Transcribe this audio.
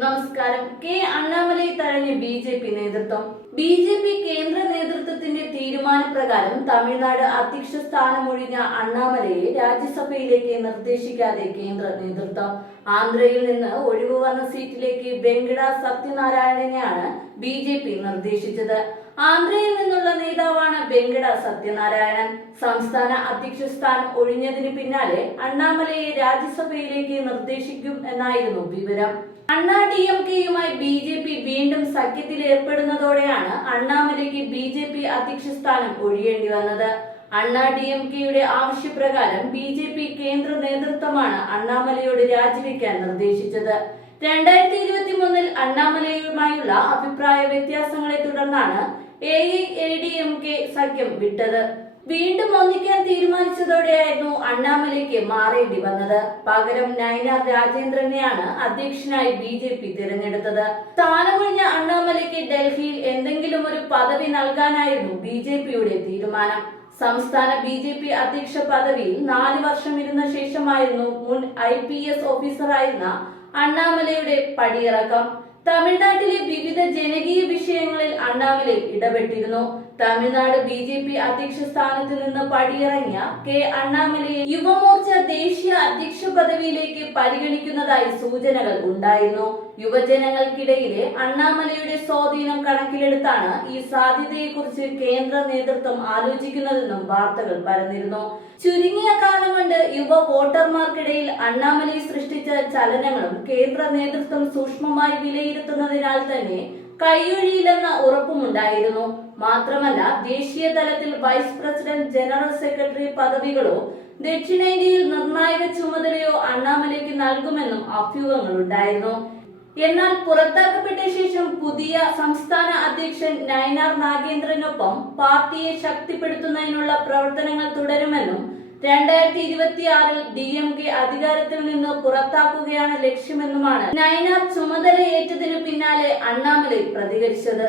നമസ്കാരം. K Annamalai തഴഞ്ഞ് BJP നേതൃത്വം. BJP കേന്ദ്ര നേതൃത്വത്തിന്റെ തീരുമാനപ്രകാരം തമിഴ്നാട് അധ്യക്ഷ സ്ഥാനമൊഴിഞ്ഞ അണ്ണാമലയെ രാജ്യസഭയിലേക്ക് നിർദ്ദേശിക്കാതെ കേന്ദ്ര നേതൃത്വം. ആന്ധ്രയിൽ നിന്ന് ഒഴിവ് വന്ന സീറ്റിലേക്ക് വെങ്കട സത്യനാരായണനെയാണ് ബി.ജെ.പി നിർദ്ദേശിച്ചത്. ആന്ധ്രയിൽ നിന്നുള്ള നേതാവാണ് വെങ്കട സത്യനാരായണൻ. സംസ്ഥാന അധ്യക്ഷ സ്ഥാനം ഒഴിഞ്ഞതിന് പിന്നാലെ അണ്ണാമലയെ രാജ്യസഭയിലേക്ക് നിർദ്ദേശിക്കും എന്നായിരുന്നു വിവരം. അണ്ണാ DMKയുമായി ബി.ജെ.പി വീണ്ടും സഖ്യത്തിൽ ഏർപ്പെടുന്നതോടെയാണ് അണ്ണാമലയ്ക്ക് ബി.ജെ.പി അധ്യക്ഷ സ്ഥാനം ഒഴിയേണ്ടി വന്നത്. അണ്ണാ DMKയുടെ ആവശ്യപ്രകാരം ബി.ജെ.പി കേന്ദ്ര നേതൃത്വമാണ് അണ്ണാമലയോട് രാജിവെക്കാൻ നിർദ്ദേശിച്ചത്. 2023 അണ്ണാമലയുമായുള്ള അഭിപ്രായ വ്യത്യാസങ്ങളെ തുടർന്നാണ് AIADMK സഖ്യം വിട്ടത്. വീണ്ടും ഒന്നിക്കാൻ തീരുമാനിച്ചതോടെയായിരുന്നു അണ്ണാമലയ്ക്ക് മാറേണ്ടി വന്നത്. പകരം നയനാർ രാജേന്ദ്രനെയാണ് അധ്യക്ഷനായി ബി.ജെ.പി തിരഞ്ഞെടുത്തത്. സ്ഥാനമൊഴിഞ്ഞ അണ്ണാമലയ്ക്ക് ഡൽഹിയിൽ എന്തെങ്കിലും ഒരു പദവി നൽകാനായിരുന്നു ബി.ജെ.പിയുടെ തീരുമാനം. സംസ്ഥാന ബി.ജെ.പി അധ്യക്ഷ പദവിയിൽ 4 വർഷം ഇരുന്ന ശേഷമായിരുന്നു മുൻ IPS ഓഫീസറായിരുന്ന അണ്ണാമലയുടെ പടിയിറക്കം. തമിഴ്നാട്ടിലെ വിവിധ ജനകീയ വിഷയങ്ങളിൽ അണ്ണാമലൈ ഇടപെട്ടിരുന്നു. തമിഴ്നാട് ബി.ജെ.പി അധ്യക്ഷ സ്ഥാനത്ത് നിന്ന് പടിയിറങ്ങിയ കെ അണ്ണാമലയെ യുവമോർച്ച ദേശീയ അധ്യക്ഷ പദവിയിലേക്ക് പരിഗണിക്കുന്നതായി സൂചനകൾ ഉണ്ടായിരുന്നു. യുവജനങ്ങൾക്കിടയിലെ അണ്ണാമലയുടെ സ്വാധീനം കണക്കിലെടുത്താണ് ഈ സാധ്യതയെക്കുറിച്ച് കേന്ദ്ര നേതൃത്വം ആലോചിക്കുന്നതെന്നും വാർത്തകൾ പരന്നിരുന്നു. ചുരുങ്ങിയ കാലം കൊണ്ട് യുവ വോട്ടർമാർക്കിടയിൽ അണ്ണാമലൈ സൃഷ്ടിച്ച ചലനങ്ങളും കേന്ദ്ര നേതൃത്വം സൂക്ഷ്മമായി വിലയിരുത്തുന്നതിനാൽ തന്നെ കൈയൊഴിയില്ലെന്ന ഉറപ്പുമുണ്ടായിരുന്നു. മാത്രമല്ല, ദേശീയ തലത്തിൽ വൈസ് പ്രസിഡന്റ്, ജനറൽ സെക്രട്ടറി പദവികളോ ദക്ഷിണേന്ത്യയിൽ നിർണായക ചുമതലയോ അണ്ണാമലയ്ക്ക് നൽകുമെന്നും അഭ്യൂഹങ്ങളുണ്ടായിരുന്നു. എന്നാൽ പുറത്താക്കപ്പെട്ട ശേഷം പുതിയ സംസ്ഥാന അധ്യക്ഷൻ നയനാർ നാഗേന്ദ്രനൊപ്പം പാർട്ടിയെ ശക്തിപ്പെടുത്തുന്നതിനുള്ള പ്രവർത്തനങ്ങൾ തുടരുമെന്നും 2026 DMK അധികാരത്തിൽ നിന്ന് പുറത്താക്കുകയാണ് ലക്ഷ്യമെന്നുമാണ് നയനാർ ചുമതലയേറ്റതിനു പിന്നാലെ അണ്ണാമലൈ പ്രതികരിച്ചത്.